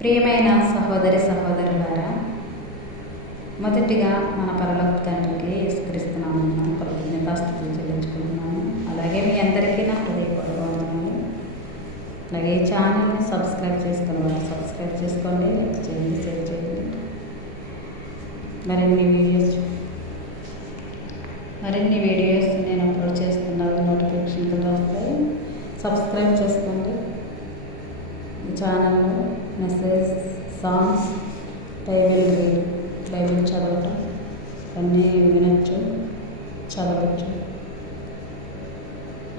ప్రియమైన సహోదరి సహోదరులారా, మొదటిగా మన పరలోక తండ్రికి యేసుక్రీస్తు నామమున కృతజ్ఞతాస్తుతులు చెల్లించుకుంటున్నాను. అలాగే మీ అందరికీ నా హృదయపూర్వక వందనాలు. అలాగే ఈ ఛానల్ని సబ్స్క్రైబ్ చేసుకున్న వాళ్ళు సబ్స్క్రైబ్ చేసుకోండి, లైక్ చేయండి, షేర్ చేయండి. మరిన్ని వీడియోస్ నేను అప్లోడ్ చేస్తున్నాను, నోటిఫికేషన్లు వస్తాయి. సబ్స్క్రైబ్ చేసుకోండి. ఈ ఛానల్లో మెసేజ్, సాంగ్స్, బైబిల్ చదవటం అన్నీ వినొచ్చు, చదవచ్చు.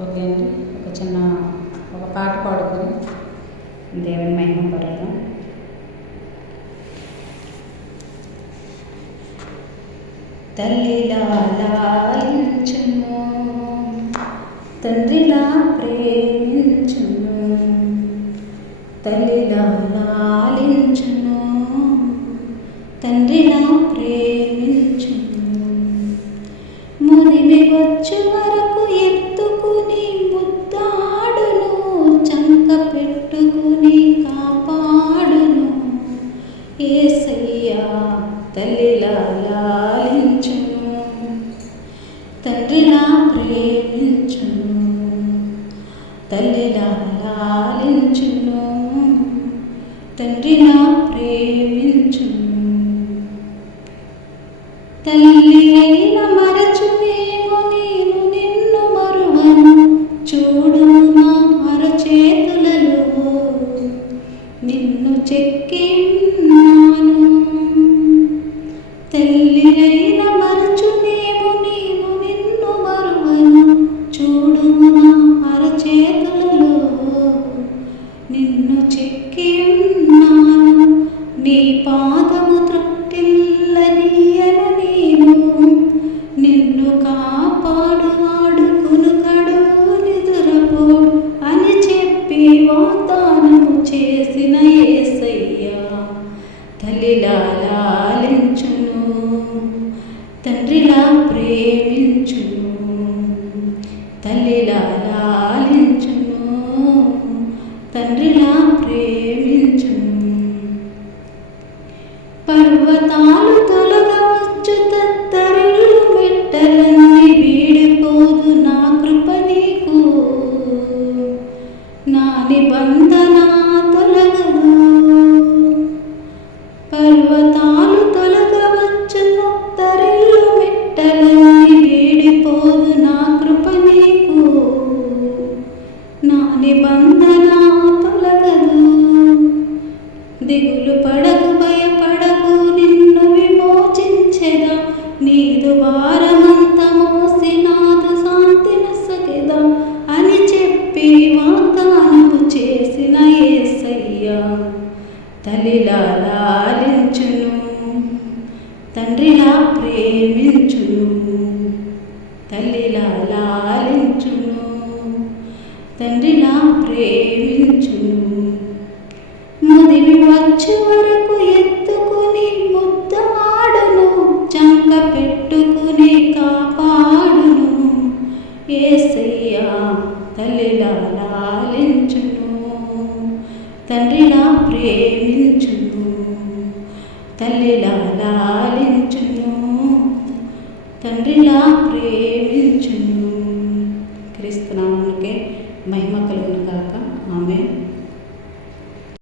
ఓకే అండి. ఒక పాట పాడుకొని దేవుని మహిమ పడతాం. తల్లిలా లాలించును, తండ్రిలా ప్రేమించును. తల్లిలా లాలించును, తండ్రిలా ప్రేమించును. ముదిమి వచ్చు వరకు ఎత్తుకుని ముద్దాడును, చంక పెట్టుకుని కాపాడును. యేసయ్యా తల్లిలా లాలించును, తండ్రిలా ప్రేమించును. తల్లిలా లాలించును, తండ్రిలా ప్రేమించును. తల్లి అయిన మరచునేమో నేను నిన్ను మరువను, చూడు నా అరచేతులలో నిన్ను చెక్కి ఉన్నాను. తల్లి అయిన మరచునేమో నేను నిన్ను మరువను, చూడు నా అరచేతులలో నిన్ను చెక్కి ఉన్నాను. నీ పాదము త్రొట్టిల్లనీయను నేను, నిన్ను కాపాడువాడు కునుకడు నిదురపోడు అని చెప్పి వాగ్దానము చేసిన యేసయ్యా తల్లిలా లాలించును, తండ్రిలా ప్రేమించును. తల్లిలా లాలించును, తండ్రిలా ప్రేమించును. పర్వతాలు తొలగవచ్చు, తత్తరిల్లు మెట్టలన్నీ వీడిపోదు నా కృప నీకు. నా నిబంధన తొలగదు. పర్వతాలు తొలగవచ్చు, తత్తరిల్లు మెట్టలన్నీ వీడిపోదు నా కృప నీకు. నా నిబంధన తొలగదు. దిగులు పడకు, భయపడకు, నిన్ను విమోచించెదా. నీదు భారమంత మోసి నాదు శాంతి నొసగెదా అని చెప్పి వాగ్దానము చేసిన యేసయ్యా తల్లిలా లాలించును, తండ్రిలా ప్రేమించును. తల్లిలా లాలించును, తండ్రిలా ప్రేమించును. ముదిమి వచ్చు వరకు ఎత్తుకుని ముద్దాడును, చంక పెట్టుకుని కాపాడును. యేసయ్యా తల్లిలా లాలించును, తండ్రిలా ప్రేమించును. తల్లిలా లాలించును, తండ్రిలా ప్రేమించును. క్రీస్తు నామమునకే మహిమ కలుగును గాక. ఆమేన్.